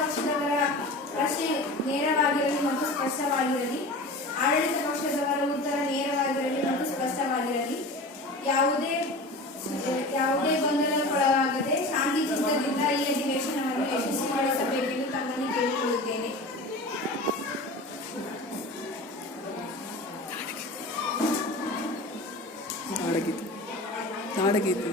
ಪಕ್ಷದವರ ಪ್ರಶ್ನೆ ನೇರವಾಗಿರಲಿ ಮತ್ತು ಸ್ಪಷ್ಟವಾಗಿರಲಿ. ಆಡಳಿತ ಪಕ್ಷದವರ ಉತ್ತರ ನೇರವಾಗಿರಲಿ ಮತ್ತು ಸ್ಪಷ್ಟವಾಗಿರಲಿ. ಯಾವುದೇ ಗೊಂದಲಕ್ಕೊಳಗಾಗದೆ ಶಾಂತಿ ಚಿತ್ತದಿಂದ ಈ ಅಧಿವೇಶನವನ್ನು ಯಶಸ್ವಿಗೊಳಿಸಬೇಕೆಂದು ತಮ್ಮಲ್ಲಿ ಕೇಳಿಕೊಳ್ಳುತ್ತೇನೆ. ನಾಡಗೀತೆ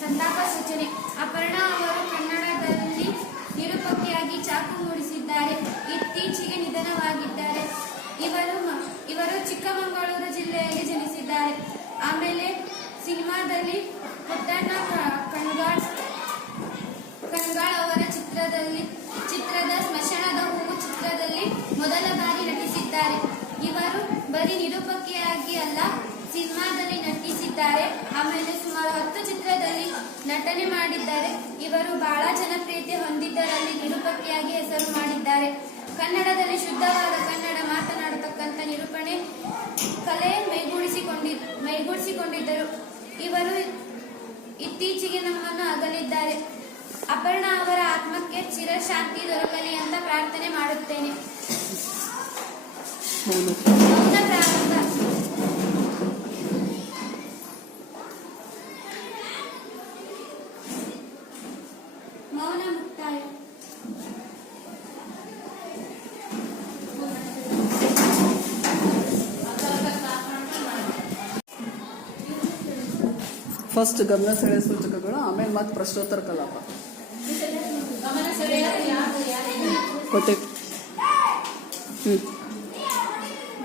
ಸಂತಾಪ ಸೂಚನೆ. ಅಪರ್ಣಾ ಅವರು ಕನ್ನಡದಲ್ಲಿ ನಿರೂಪಕಿಯಾಗಿ ಚಾಕು ಮೂಡಿಸಿದ್ದಾರೆ. ಇತ್ತೀಚೆಗೆ ನಿಧನವಾಗಿದ್ದಾರೆ. ಇವರು ಚಿಕ್ಕಮಗಳೂರು ಜಿಲ್ಲೆಯಲ್ಲಿ ಜನಿಸಿದ್ದಾರೆ. ಆಮೇಲೆ ಸಿನಿಮಾದಲ್ಲಿ ಪುಟ್ಟಣ್ಣ ಕಣ್ಗಾಳ್ ಅವರ ಚಿತ್ರದ ಸ್ಮಶಾನದ ಹೂವು ಚಿತ್ರದಲ್ಲಿ ಮೊದಲ ಬಾರಿ ನಟಿಸಿದ್ದಾರೆ. ಇವರು ಬರೀ ನಿರೂಪಕಿಯಾಗಿ ಅಲ್ಲ, ಸಿನಿಮಾದಲ್ಲಿ ನಟಿಸಿದ್ದಾರೆ. ಆಮೇಲೆ ಸುಮಾರು 10 ಚಿತ್ರದಲ್ಲಿ ನಟನೆ ಮಾಡಿದ್ದಾರೆ. ಇವರು ಬಹಳ ಜನಪ್ರಿಯತೆ ಹೊಂದಿದ್ದರಲ್ಲಿ ನಿರೂಪಕಿಯಾಗಿ ಹೆಸರು ಮಾಡಿದ್ದಾರೆ. ಕನ್ನಡದಲ್ಲಿ ಶುದ್ಧವಾದ ಕನ್ನಡ ಮಾತನಾಡತಕ್ಕಂಥ ನಿರೂಪಣೆ ಕಲೆ ಮೈಗೂಡಿಸಿಕೊಂಡಿದ್ದರು. ಇವರು ಇತ್ತೀಚೆಗೆ ನಮ್ಮನ್ನು ಅಗಲಿದ್ದಾರೆ. ಅಪರ್ಣಾ ಅವರ ಆತ್ಮಕ್ಕೆ ಚಿರಶಾಂತಿ ದೊರಕಲಿ ಅಂತ ಪ್ರಾರ್ಥನೆ ಮಾಡುತ್ತೇನೆ. ಮೌನ ಪ್ರಾರಂಭ. ಮೌನ ಮುಕ್ತಾಯ. ಫಸ್ಟ್ ಗಮನ ಸೆಳೆಯುವ ಸೂಚಕಗಳು, ಆಮೇಲೆ ಮತ್ತೆ ಪ್ರಶ್ನೋತ್ತರ ಕಲಾಪ. ಕೊಟ್ಟೆ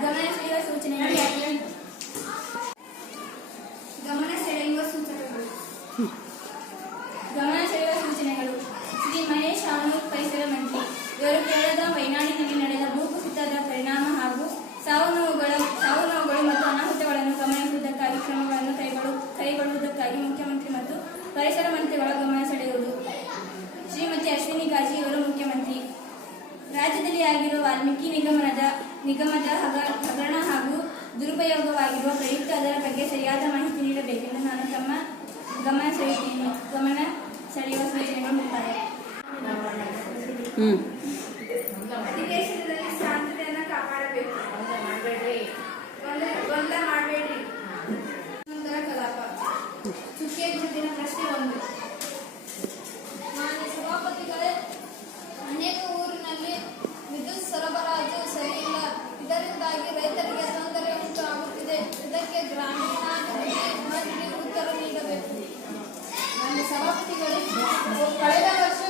ಗಮನ ಸೆಳೆಯುವ ಸೂಚನೆಗಳು. ಶ್ರೀ ಮಹೇಶ್ ಆನೂರ್ ಪರಿಸರ ಮಂತ್ರಿ. ಇವರು ಕೇರಳದ ವಯನಾಡಿನಲ್ಲಿ ನಡೆದ ಭೂಕುಸಿತದ ಪರಿಣಾಮ ಹಾಗೂ ಸಾವು ನೋವುಗಳು ಮತ್ತು ಅನಾಹುತಗಳನ್ನು ಗಮನಿಸುವುದಕ್ಕಾಗಿ ಕ್ರಮಗಳನ್ನು ಕೈಗೊಳ್ಳುವುದಕ್ಕಾಗಿ ಮುಖ್ಯಮಂತ್ರಿ ಮತ್ತು ಪರಿಸರ ಮಂತ್ರಿಗಳ ಗಮನ ಸೆಳೆಯುವುದು. ಶ್ರೀಮತಿ ಅಶ್ವಿನಿ ಗಾಜಿ ಇವರು ಮುಖ್ಯಮಂತ್ರಿ. ರಾಜ್ಯದಲ್ಲಿ ಆಗಿರುವ ವಾಲ್ಮೀಕಿ ನಿಗಮದ ಹಗರಣ ಹಾಗೂ ದುರುಪಯೋಗವಾಗಿರುವ ಪ್ರಯುಕ್ತ ಅದರ ಬಗ್ಗೆ ಸರಿಯಾದ ಮಾಹಿತಿ ನೀಡಬೇಕೆಂದು ನಾನು ತಮ್ಮ ಗಮನ ಸೆಳೆಯುವ ಸೂಚನೆಗಳು ಮುಕ್ತಾಯ. ಅಧಿವೇಶನದಲ್ಲಿ ಶಾಂತತೆಯನ್ನು ಕಾಪಾಡಬೇಕು. ಗೊಂದಲ ಮಾಡಬೇಡಿ. ನಂತರ ಕಲಾಪ. ಚುಕ್ಕೆ ಗುರುತಿನ ಪ್ರಶ್ನೆ 1. ಮಾನ್ಯ ಸಭಾಪತಿಗಳೇ, ಅನೇಕ ಊರಿನಲ್ಲಿ ವಿದ್ಯುತ್ ಸರಬರಾಜು ಸರಿಯಿಲ್ಲ. ಇದರಿಂದಾಗಿ ರೈತರಿಗೆ ತೊಂದರೆ ಉಂಟು ಆಗುತ್ತಿದೆ. ಇದಕ್ಕೆ ಗ್ರಾಮೀಣಾಭಿವೃದ್ಧಿ ಮಂತ್ರಿ ಉತ್ತರ ನೀಡಬೇಕು. ಮಾನ್ಯ ಸಭಾಪತಿಗಳೇ, ಕಳೆದ ವರ್ಷ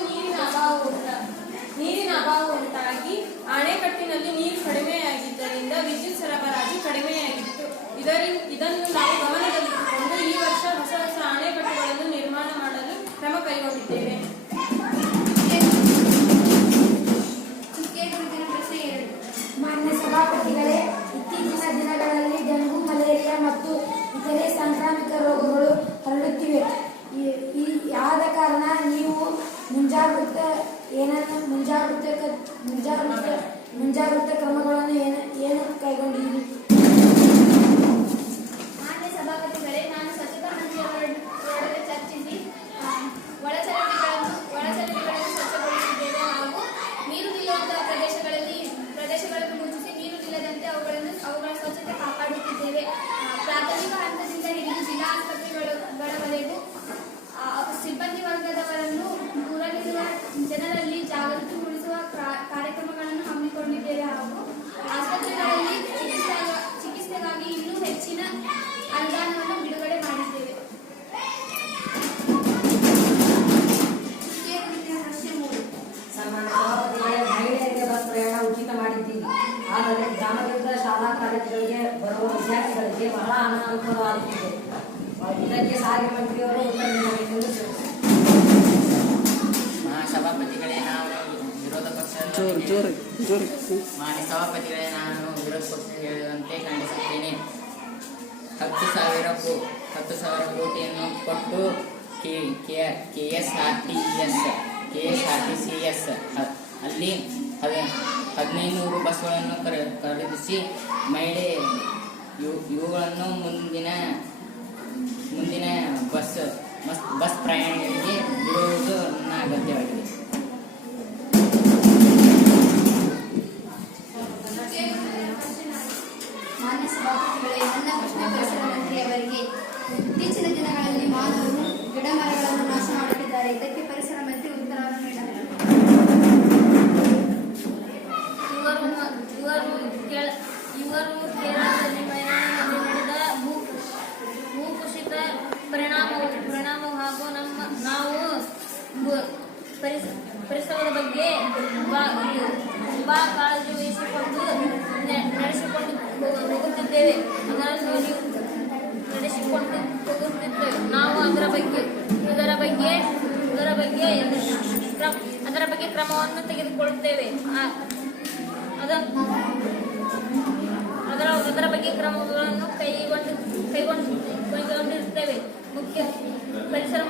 ನೀರಿನ ಅಭಾವ ಉಂಟಾಗಿ ಅಣೆಕಟ್ಟಿನಲ್ಲಿ ನೀರು ಕಡಿಮೆಯಾಗಿದ್ದರಿಂದ ವಿದ್ಯುತ್ ಸರಬರಾಜು ಕಡಿಮೆಯಾಗಿತ್ತು. ಇದನ್ನು ನಾವು ಗಮನದಲ್ಲಿಟ್ಟುಕೊಂಡು ಈ ವರ್ಷ ಹೊಸ ಅಣೆಕಟ್ಟುಗಳನ್ನು ನಿರ್ಮಾಣ ಮಾಡಲು ಕ್ರಮ ಕೈಗೊಂಡಿದ್ದೇವೆ. ಮಾನ್ಯ ಸಭಾಪತಿಗಳೇ, ಇತ್ತೀಚಿನ ದಿನಗಳಲ್ಲಿ ಡೆಂಗು, ಮಲೇರಿಯಾ ಮತ್ತು ಇತರೆ ಸಾಂಕ್ರಾಮಿಕ ರೋಗಗಳು ಹರಡುತ್ತಿವೆ. ಆದ ಕಾರಣ ನೀವು ಮುಂಜಾಗ್ರತಾ ಕ್ರಮಗಳನ್ನು ಏನು ಕೈಗೊಂಡಿದ್ದೀರಿ? ಮಾನ್ಯ ಸಭಾಪತಿಗಳೇ, ನಾನು ಸ್ವಚ್ಛತಾ ಮಂತ್ರಿಯವರೊಡನೆ ಚರ್ಚಿಸಿ ಒಳಚರಂಡಿಗಳನ್ನು ಸ್ವಚ್ಛಗೊಳಿಸಿದ್ದೇವೆ ಹಾಗೂ ನೀರು ನಿಲ್ಲುವಂತಹ ಪ್ರದೇಶಗಳನ್ನು ಮುಚ್ಚಿಸಿ ನೀರು ನಿಲ್ಲದಂತೆ ಅವುಗಳ ಸ್ವಚ್ಛತೆ ಕಾಪಾಡುತ್ತಿದ್ದೇವೆ. ಪ್ರಾಥಮಿಕ ಹಂತದಿಂದ ಹಿಡಿದು ಜಿಲ್ಲಾ ಆಸ್ಪತ್ರೆಗಳವರೆಗೂ ಸಿಬ್ಬಂದಿ ವರ್ಗದವರನ್ನು ಊರಲ್ಲಿರುವ ಜನರಲ್ಲಿ ಜಾಗೃತಿ ಮೂಡಿಸುವ ಕಾರ್ಯಕ್ರಮಗಳನ್ನು ಹಮ್ಮಿಕೊಂಡಿದ್ದೇವೆ ಹಾಗೂ ಆಸ್ಪತ್ರೆಗಳಲ್ಲಿ ಚಿಕಿತ್ಸೆ ಜನರಿಗೆ ಬಹಳ ಅನಾನುಕೂಲವಾಗುತ್ತಿದೆ. ಇದಕ್ಕೆ ಸಾರಿಗೆ ಮಂತ್ರಿಯವರು ಉತ್ತರ ನೀಡಬೇಕೆಂದು ತಿಳಿಸಿದರು. ಮಹಾಸಭಾಪತಿಗಳೇ, ನಾನು ವಿರೋಧ ಪಕ್ಷ ಮಾನ್ಯ ಸಭಾಪತಿಗಳೇ, ನಾನು ವಿರೋಧ ಪಕ್ಷ ಹೇಳಿದಂತೆ ಖಂಡಿಸುತ್ತೇನೆ. 10,000 ಕೋಟಿಯನ್ನು ಕೊಟ್ಟು KSRTCS ಅಲ್ಲಿ 1500 ಬಸ್ಗಳನ್ನು ಖರೀದಿಸಿ ಮಹಿಳೆ ಇವುಗಳನ್ನು ಮುಂದಿನ ಬಸ್ ಪ್ರಯಾಣಿಕರಿಗೆ ಬಿಡುವುದು ನನ್ನ ಅಗತ್ಯವಾಗಿದೆ. ಮಾನ್ಯ ಸಭಾಪತಿಗಳೇ, ನನ್ನ ಪ್ರಶ್ನೆ ಪರಿಸರ ಮಂತ್ರಿಯವರಿಗೆ. ಇತ್ತೀಚಿನ ದಿನಗಳಲ್ಲಿ ಮಾನವರು ಗಿಡ ಮರಗಳನ್ನು ನಾಶ ಮಾಡುತ್ತಿದ್ದಾರೆ. ಇದಕ್ಕೆ ಪರಿಸರ ಮಂತ್ರಿ ಉತ್ತರವನ್ನು ನೀಡಬೇಕು. ಇವರು ಕೇರಳದಲ್ಲಿ ಮಲೆನಾಡಿನಲ್ಲಿ ನಡೆದ ಭೂಕುಸಿತ ಪರಿಣಾಮ ಹಾಗೂ ನಾವು ಪರಿಸರದ ಬಗ್ಗೆ ತುಂಬಾ ಕಾಳಜಿ ವಹಿಸಿಕೊಂಡು ನಡೆಸಿಕೊಂಡು ಹೋಗುತ್ತಿದ್ದೇವೆ. ನಾವು ಅದರ ಬಗ್ಗೆ ಕ್ರಮವನ್ನು ತೆಗೆದುಕೊಳ್ಳುತ್ತೇವೆ. ಅದರ ಬಗ್ಗೆ ಕ್ರಮಗಳನ್ನು ಕೈಗೊಂಡಿರುತ್ತೇವೆ. ಮುಖ್ಯ ಪರಿಸರ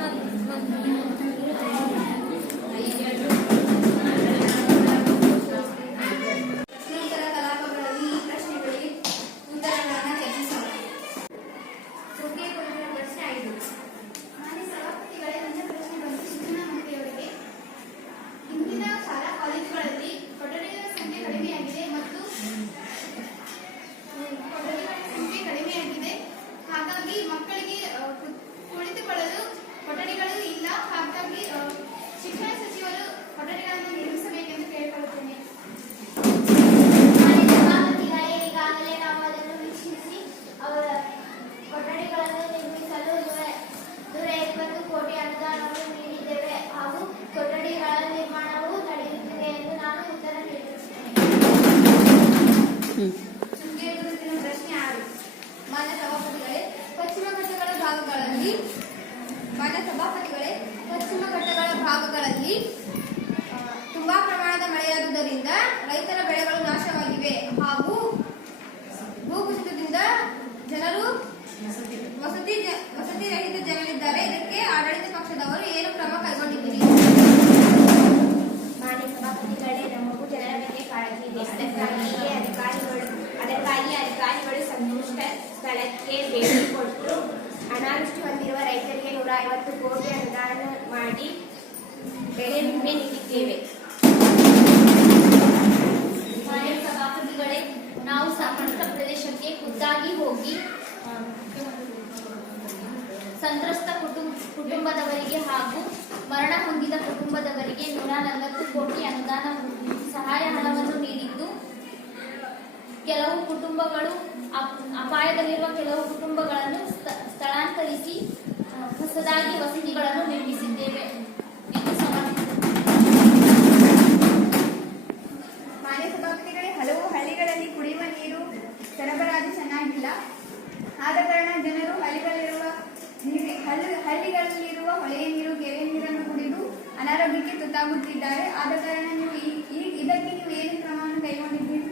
ಪ್ರಶ್ನೋತ್ತರ ಕಲಾಪಗಳಲ್ಲಿ ಈ ಪ್ರಶ್ನೆಗಳಿಗೆ ಉತ್ತರಗಳನ್ನು ಚರ್ಚಿಸೋಣ. ಪ್ರಶ್ನೆ 5. ಮಾನ್ಯ ಸಭಾಪತಿಗಳೇ, ನನ್ನ ಪ್ರಶ್ನೆ ಬಂದು ಶಿಕ್ಷಣ ಮಂತ್ರಿಯವರಿಗೆ. ಇಂದಿನ ಶಾಲಾ ಕಾಲೇಜುಗಳಲ್ಲಿ ಕೊಠಡಿಗಳ ಸಂಖ್ಯೆ ಕಡಿಮೆಯಾಗಿದೆ ಹಾಗಾಗಿ ಮಕ್ಕಳಿಗೆ ಕುಳಿತುಕೊಳ್ಳಲು ಕೊಠಡಿಗಳು ಇಲ್ಲ. ಹಾಗಾಗಿ ಶಿಕ್ಷಣ ಸಚಿವರು ಕೊಠಡಿಗಳನ್ನು ನಿರ್ಮಿಸಬೇಕೆಂದು ಕೇಳಿಕೊಳ್ಳುತ್ತೇನೆ. ಈಗಾಗಲೇ ನಾವು ಅದನ್ನು ವೀಕ್ಷಿಸಿ ಅವರ ಕೊಠಡಿಗಳನ್ನು ನಿರ್ಮಿಸಲು 120 ಕೋಟಿ ಅನುದಾನವನ್ನು ನೀಡಿದ್ದೇವೆ ಹಾಗೂ ಕೊಠಡಿಗಳ ನಿರ್ಮಾಣವೂ ನಡೆಯುತ್ತಿದೆ ಎಂದು ನಾನು ಉತ್ತರ ನೀಡುತ್ತೇನೆ. ಪ್ರಶ್ನೆ 6. ಮಾನ್ಯ ಸಭಾಪತಿಗಳೇ, ಪಶ್ಚಿಮ ಘಟ್ಟಗಳ ಭಾಗಗಳಲ್ಲಿ ತುಂಬಾ ಪ್ರಮಾಣದ ಮಳೆಯಾದುದರಿಂದ ರೈತರ ಬೆಳೆಗಳು ನಾಶವಾಗಿವೆ ಹಾಗೂ ಭೂಕುಸಿತದಿಂದ ಜನರು ವಸತಿ ರಹಿತ ಜನರಿದ್ದಾರೆ. ಇದಕ್ಕೆ ಆಡಳಿತ ಪಕ್ಷದವರು ಏನು ಕ್ರಮ ಕೈಗೊಂಡಿದ್ದೀರಿ? ಮಾನ್ಯ ಸಭಾಪತಿಗಳೇ, ನಮಗೂ ಜನರ ಬಗ್ಗೆ ಕಾಳಜಿ ಇದೆ. ಅದಕ್ಕಾಗಿ ಅಧಿಕಾರಿಗಳು ಸಂತುಷ್ಟ ಸ್ಥಳಕ್ಕೆ ಭೇಟಿ ಕೊಟ್ಟು ಅನಾವೃಷ್ಟಿ ಹೊಂದಿರುವ ರೈತರಿಗೆ 150 ಕೋಟಿ ಅನುದಾನ ಮಾಡಿ ಬೆಳೆ ವಿಮೆ ನೀಡಿದ್ದೇವೆ. ಮಾನ್ಯ ಸಭಾಪತಿಗಳೇ, ನಾವು ಸಂತ್ರಸ್ತ ಪ್ರದೇಶಕ್ಕೆ ಖುದ್ದಾಗಿ ಹೋಗಿ ಸಂತ್ರಸ್ತ ಕುಟುಂಬದವರಿಗೆ ಹಾಗೂ ಮರಣ ಹೊಂದಿದ ಕುಟುಂಬದವರಿಗೆ 140 ಕೋಟಿ ಅನುದಾನ ಸಹಾಯ ಹಣವನ್ನು ನೀಡಿದ್ದು, ಕೆಲವು ಕುಟುಂಬಗಳು ಅಪಾಯದಲ್ಲಿರುವ ಕೆಲವು ಕುಟುಂಬಗಳನ್ನು ಸ್ಥಳಾಂತರಿಸಿ ಹೊಸದಾಗಿ ವಸತಿಗಳನ್ನು ನಿರ್ಮಿಸಿದ್ದೇವೆ ಎಂದು ಮಾನ್ಯ ಸಭಾಪತಿಗಳೇ, ಹಲವು ಹಳ್ಳಿಗಳಲ್ಲಿ ಕುಡಿಯುವ ನೀರು ಸರಬರಾಜು ಚೆನ್ನಾಗಿಲ್ಲ. ಆದ ಕಾರಣ ಜನರು ಹಳ್ಳಿಗಳಲ್ಲಿರುವ ಹೊಳೆಯ ನೀರು, ಕೆರೆಯ ನೀರನ್ನು ಕುಡಿದು ಅನಾರೋಗ್ಯಕ್ಕೆ ತುತ್ತಾಗುತ್ತಿದ್ದಾರೆ. ಆದ ಕಾರಣ ಇದಕ್ಕೆ ನೀವು ಏನು ಕ್ರಮವನ್ನು ಕೈಗೊಂಡಿದ್ದೀರಿ?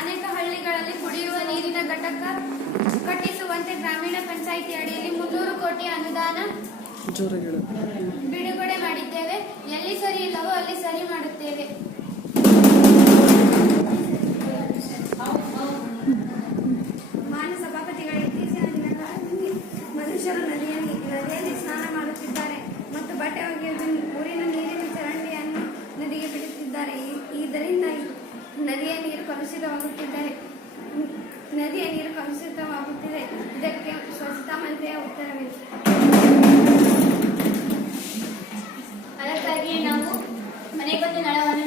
ಅನೇಕ ಹಳ್ಳಿಗಳಲ್ಲಿ ಕುಡಿಯುವ ನೀರಿನ ಘಟಕ ಕಟ್ಟಿಸುವಂತೆ ಗ್ರಾಮೀಣ ಪಂಚಾಯಿತಿ ಅಡಿಯಲ್ಲಿ 300 ಕೋಟಿ ಅನುದಾನ ಬಿಡುಗಡೆ ಮಾಡಿದ್ದೇವೆ. ಎಲ್ಲಿ ಸರಿ ಇಲ್ಲವೋ ಅಲ್ಲಿ ಸರಿ ಮಾಡುತ್ತೇವೆ. ಮಾನ್ಯ ಸಭಾಪತಿಗಳೇ, ಇತ್ತೀಚಿನ ದಿನಗಳಲ್ಲಿ ಮನುಷ್ಯರು ನದಿಯಲ್ಲಿ ಸ್ನಾನ ಮಾಡುತ್ತಿದ್ದಾರೆ ಮತ್ತು ಬಟ್ಟೆ ಒಗೆಯಲು ಊರಿನ ನೀರಿನ ಚರಂಡಿಯನ್ನು ನದಿಗೆ ಬಿಡುತ್ತಿದ್ದಾರೆ. ಇದರಿಂದ ನದಿಯ ನೀರು ಕಲುಷಿತವಾಗುತ್ತಿದೆ. ಇದಕ್ಕೆ ಸ್ವಚ್ಛತಾ ಮಂತ್ರಿಯ ಉತ್ತರವಿದೆ. ಅದಕ್ಕಾಗಿ ನಾವು ಮನೆಗೊಂದು ನಳವನ್ನು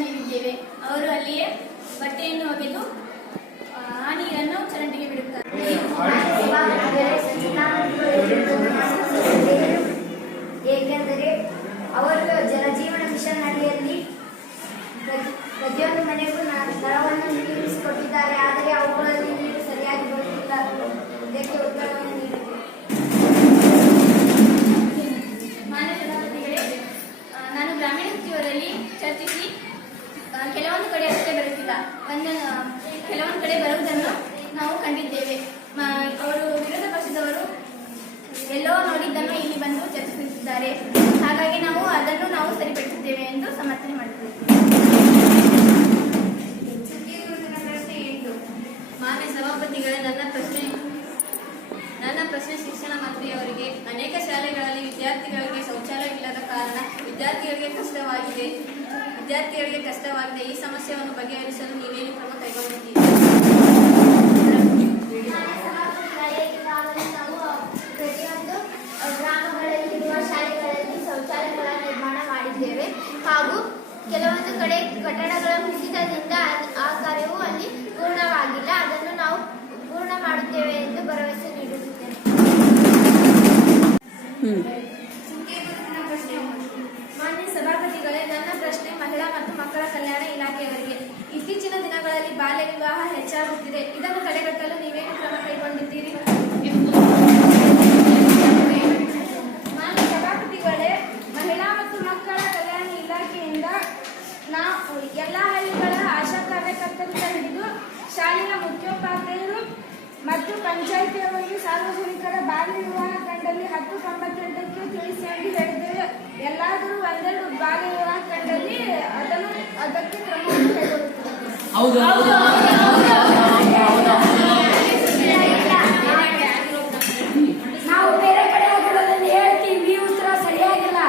ಮಾಡಿದ್ದಾರೆ. ಹಾಗಾಗಿ ಅದನ್ನು ನಾವು ಸರಿಪಡಿಸುತ್ತೇವೆ ಎಂದು ಸಮರ್ಥನೆ ಮಾಡುತ್ತೇವೆ. ಪ್ರಶ್ನೆ 8. ಮಾನ್ಯ ಸಭಾಪತಿಗಳೇ, ನನ್ನ ಪ್ರಶ್ನೆ ಶಿಕ್ಷಣ ಮಂತ್ರಿಯವರಿಗೆ. ಅನೇಕ ಶಾಲೆಗಳಲ್ಲಿ ವಿದ್ಯಾರ್ಥಿಗಳಿಗೆ ಶೌಚಾಲಯ ಇಲ್ಲದ ಕಾರಣ ವಿದ್ಯಾರ್ಥಿಗಳಿಗೆ ಕಷ್ಟವಾಗಿದೆ. ಈ ಸಮಸ್ಯೆಯನ್ನು ಬಗೆಹರಿಸಲು ನೀವೇನು ಕ್ರಮ ಕೈಗೊಂಡಿದ್ದೀರಿ? ಪ್ರತಿಯೊಂದು ಗ್ರಾಮಗಳಲ್ಲಿರುವ ಶಾಲೆಗಳಲ್ಲಿ ಶೌಚಾಲಯಗಳ ನಿರ್ಮಾಣ ಮಾಡಿದ್ದೇವೆ. ಹಾಗೂ ಕೆಲವೊಂದು ಕಡೆ ಕಟ್ಟಡಗಳ ಕುಸಿತದಿಂದ ಆ ಕಾರ್ಯವು ಅಲ್ಲಿ ಪೂರ್ಣವಾಗಿಲ್ಲ. ಅದನ್ನು ನಾವು ಪೂರ್ಣ ಮಾಡುತ್ತೇವೆ ಎಂದು ಭರವಸೆ ನೀಡುತ್ತೇನೆ. ಮಾನ್ಯ ಸಭಾಪತಿಗಳೇ, ನನ್ನ ಪ್ರಶ್ನೆ ಮಹಿಳಾ ಮತ್ತು ಮಕ್ಕಳ ಕಲ್ಯಾಣ ಇಲಾಖೆಯವರಿಗೆ. ಇತ್ತೀಚಿನ ದಿನಗಳಲ್ಲಿ ಬಾಲ್ಯ ವಿವಾಹ ಹೆಚ್ಚಾಗುತ್ತಿದೆ. ಇದನ್ನು ತಡೆಗಟ್ಟಲು ನೀವೇನು ಕ್ರಮ ಕೈಗೊಂಡಿದ್ದೀರಿ? ಮಾನ್ಯ ಸಭಾಪತಿಗಳೇ, ಮಹಿಳಾ ಮತ್ತು ಮಕ್ಕಳ ಕಲ್ಯಾಣ ಇಲಾಖೆಯಿಂದ ನಾವು ಎಲ್ಲ ಹಳ್ಳಿಗಳ ಆಶಾ ಕಾರ್ಯಕರ್ತರಿಂದ ಹಿಡಿದು ಶಾಲೆಯ ಮುಖ್ಯೋಪಾಧ್ಯಾಯರು ಮತ್ತು ಪಂಚಾಯಿತಿಯವರಿಗೆ ಸಾರ್ವಜನಿಕರ ಬಾಲ್ಯ ವಿವಾಹ ಕಂಡಲ್ಲಿ 1098ಕ್ಕೆ ತಿಳಿಸಿ ಎಂದು ಹೇಳಿದ್ದೇವೆ. ಎಲ್ಲಾದರೂ ಒಂದೆರಡು ಬಾಲ್ಯ ವಿವಾಹ ಕಂಡಲ್ಲಿ ಅದಕ್ಕೆ ಕ್ರಮವನ್ನು ಕೈಗೊಳ್ಳುತ್ತೇವೆ. ನಾವು ಬೇರೆ ಕಡೆ ಆಗಿರೋದನ್ನು ಹೇಳ್ತೀವಿ, ಈ ಉತ್ತರ ಸರಿಯಾಗಿಲ್ಲ.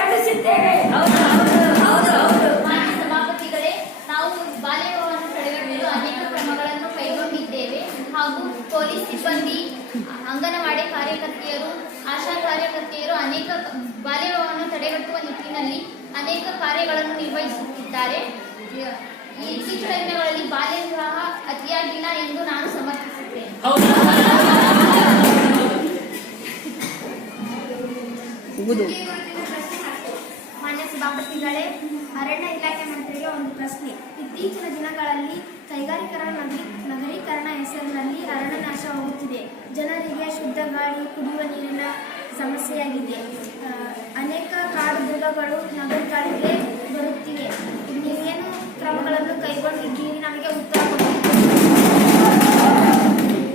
ಖಂಡಿಸುತ್ತೇವೆ. ಮಾನ್ಯ ಸಭಾಪತಿಗಳೇ, ನಾವು ಬಾಲ್ಯ ವಿವಾಹವನ್ನು ತಡೆಗಟ್ಟಲು ಅನೇಕ ಕ್ರಮಗಳನ್ನು ಕೈಗೊಂಡಿದ್ದೇವೆ. ಹಾಗೂ ಪೊಲೀಸ್ ಸಿಬ್ಬಂದಿ, ಅಂಗನವಾಡಿ ಕಾರ್ಯಕರ್ತೆಯರು, ಆಶಾ ಕಾರ್ಯಕರ್ತೆಯರು ಅನೇಕ ಬಾಲ್ಯ ವಿವಾಹವನ್ನು ತಡೆಗಟ್ಟುವ ನಿಟ್ಟಿನಲ್ಲಿ ಅನೇಕ ಕಾರ್ಯಗಳನ್ನು ನಿರ್ವಹಿಸುತ್ತಿದ್ದಾರೆ. ಇತ್ತೀಚಿನ ದಿನಗಳಲ್ಲಿ ಬಾಲ್ಯ ವಿವಾಹ ಅತಿಯಾಗಿಲ್ಲ ಎಂದು ನಾನು ಸಮರ್ಥಿಸುತ್ತೇನೆ. ಮಾನ್ಯ ಸಭಾಪತಿಗಳೇ, ಅರಣ್ಯ ಇಲಾಖೆ ಮಂತ್ರಿಗೆ ಒಂದು ಪ್ರಶ್ನೆ. ಇತ್ತೀಚಿನ ದಿನಗಳಲ್ಲಿ ನಗರೀಕರಣ ಹೆಸರಿನಲ್ಲಿ ಅರಣ್ಯ ನಾಶವಾಗುತ್ತಿದೆ. ಜನರಿಗೆ ಶುದ್ಧ ಗಾಳಿ, ಕುಡಿಯುವ ನೀರಿನ ಸಮಸ್ಯೆಯಾಗಿದೆ. ಅನೇಕ ಕಾಡು ಮೃಗಗಳು ನಗರಗಳಿಗೆ ಬರುತ್ತಿವೆ. ನೀವೇನು ಕ್ರಮಗಳನ್ನು ಕೈಗೊಂಡಿದ್ದೀರಿ? ನಮಗೆ ಉತ್ತರ ಕೊಡಿ.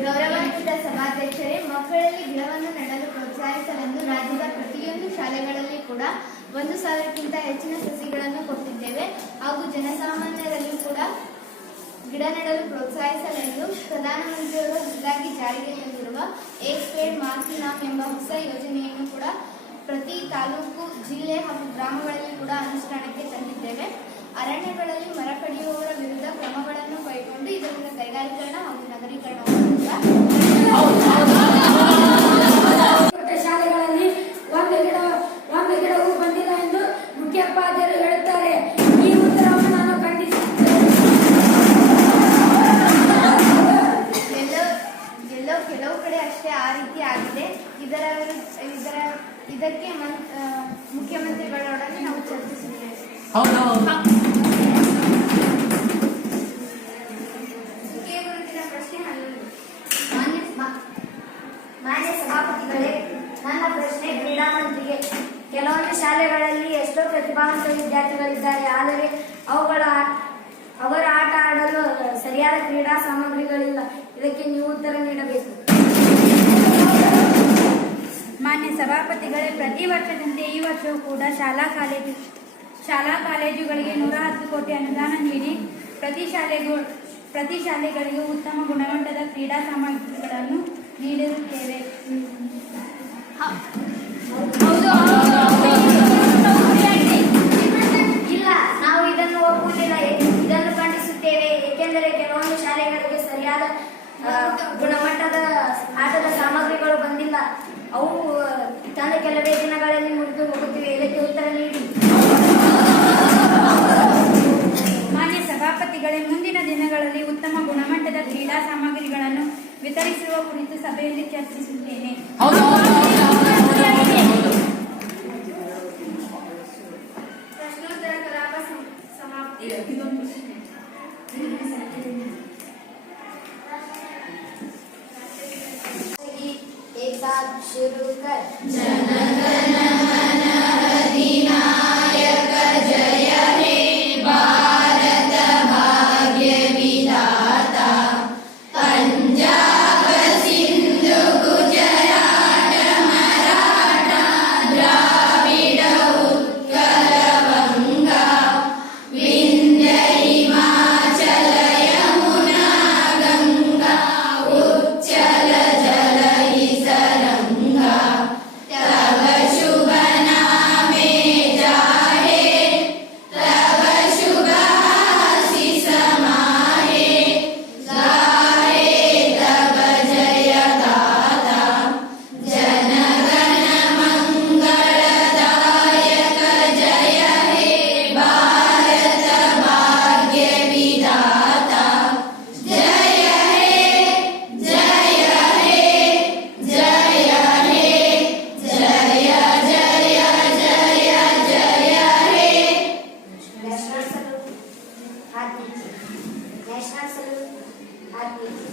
ಗೌರವಾನ್ವಿತ ಸಭಾಧ್ಯಕ್ಷರೇ, ಮಕ್ಕಳಲ್ಲಿ ಗಿಡವನ್ನು ನೆಡಲು ಪ್ರೋತ್ಸಾಹಿಸಲೆಂದು ರಾಜ್ಯದ ಪ್ರತಿಯೊಂದು ಶಾಲೆಗಳಲ್ಲಿ ಕೂಡ 1,000ಕ್ಕಿಂತ ಹೆಚ್ಚಿನ ಸಸಿಗಳನ್ನು ಕೊಟ್ಟಿದ್ದೇವೆ. ಹಾಗೂ ಜನಸಾಮಾನ್ಯರಲ್ಲಿ ಕೂಡ ಗಿಡ ನೆಡಲು ಪ್ರೋತ್ಸಾಹಿಸಲೆಂದು ಪ್ರಧಾನಮಂತ್ರಿಯವರು ಹೊಸದಾಗಿ ಜಾರಿಗೆ ತಂದಿರುವ ಏಕ್ ಪೇಡ್ ಮಾಕಿ ನಾಮ್ ಎಂಬ ಹೊಸ ಯೋಜನೆಯನ್ನು ಕೂಡ ಪ್ರತಿ ತಾಲೂಕು, ಜಿಲ್ಲೆ ಹಾಗೂ ಗ್ರಾಮಗಳಲ್ಲಿ ಕೂಡ ಅನುಷ್ಠಾನಕ್ಕೆ ತಂದಿದ್ದೇವೆ. ಅರಣ್ಯಗಳಲ್ಲಿ ಮರ ಕಡಿಯುವವರ ವಿರುದ್ಧ ಕ್ರಮಗಳನ್ನು ಕೈಗೊಂಡು ಇದರಿಂದ ಕೈಗಾರೀಕರಣ ಹಾಗೂ ನಗರೀಕರಣವನ್ನು ಶಾಲೆಗಳಲ್ಲಿ ಒಂದು ಗಿಡವೂ ಬಂದಿಲ್ಲ ಎಂದು ಮುಖ್ಯೋಪಾಧ್ಯಾಯರು ಹೇಳುತ್ತಾರೆ. ಈ ಉತ್ತರವನ್ನು ನಾನು ಖಂಡಿಸುತ್ತೇನೆ. ಕೆಲವು ಕಡೆ ಅಷ್ಟೇ ಆ ರೀತಿ ಆಗಿದೆ. ಇದಕ್ಕೆ ಮುಖ್ಯಮಂತ್ರಿಗಳೊಡನೆ ನಾವು ಚರ್ಚಿಸಿದ್ದೇವೆ. ಪ್ರಶ್ನೆ 11. ಮಾನ್ಯ ಸಭಾಪತಿಗಳೇ, ನನ್ನ ಪ್ರಶ್ನೆ ಕ್ರೀಡಾ ಮಂತ್ರಿಗೆ. ಕೆಲವೊಂದು ಶಾಲೆಗಳಲ್ಲಿ ಎಷ್ಟೋ ಪ್ರತಿಭಾವಂತ ವಿದ್ಯಾರ್ಥಿಗಳಿದ್ದಾರೆ. ಆದರೆ ಅವರ ಆಟ ಆಡಲು ಸರಿಯಾದ ಕ್ರೀಡಾ ಸಾಮಗ್ರಿಗಳಿಲ್ಲ. ಇದಕ್ಕೆ ನೀವು ಉತ್ತರ ನೀಡಬೇಕು. ಮಾನ್ಯ ಸಭಾಪತಿಗಳೇ, ಪ್ರತಿ ವರ್ಷದಂತೆ ಈ ವರ್ಷವೂ ಕೂಡ ಶಾಲಾ ಕಾಲೇಜುಗಳಿಗೆ 110 ಕೋಟಿ ಅನುದಾನ ನೀಡಿ ಪ್ರತಿ ಶಾಲೆಗಳಿಗೆ ಉತ್ತಮ ಗುಣಮಟ್ಟದ ಕ್ರೀಡಾ ಸಾಮಗ್ರಿಗಳನ್ನು ನೀಡಿರುತ್ತೇವೆ. ಇಲ್ಲ, ನಾವು ಇದನ್ನು ಒಪ್ಪುವುದಿಲ್ಲ. ಇದನ್ನು ಖಂಡಿಸುತ್ತೇವೆ. ಏಕೆಂದರೆ ಕೆಲವೊಂದು ಶಾಲೆಗಳಿಗೆ ಸರಿಯಾದ ಗುಣಮಟ್ಟದ ಆಟದ ಸಾಮಗ್ರಿಗಳು ಬಂದಿಲ್ಲ. ಅವು ತಂದ ಕೆಲವೇ ದಿನಗಳಲ್ಲಿ ಮುರಿದು ಹೋಗುತ್ತಿವೆ. ಇದಕ್ಕೆ ಉತ್ತರ ನೀಡಿ. ಮಾನ್ಯ ಸಭಾಪತಿಗಳೇ, ಮುಂದಿನ ದಿನಗಳಲ್ಲಿ ಉತ್ತಮ ಗುಣಮಟ್ಟದ ಕ್ರೀಡಾ ಸಾಮಗ್ರಿಗಳನ್ನು ವಿತರಿಸುವ ಕುರಿತು ಸಭೆಯಲ್ಲಿ ಚರ್ಚಿಸುತ್ತೇನೆ. ಪ್ರಶ್ನೋತ್ತರ ಕಲಾಪ ಸಮಾಪ್ತಿ. एक साथ शुरू कर. जनगण मन अधिनायक जय हे भारत भाग्य विधाता. पंजाब सिंधु गुजरात ಹಾಕಿ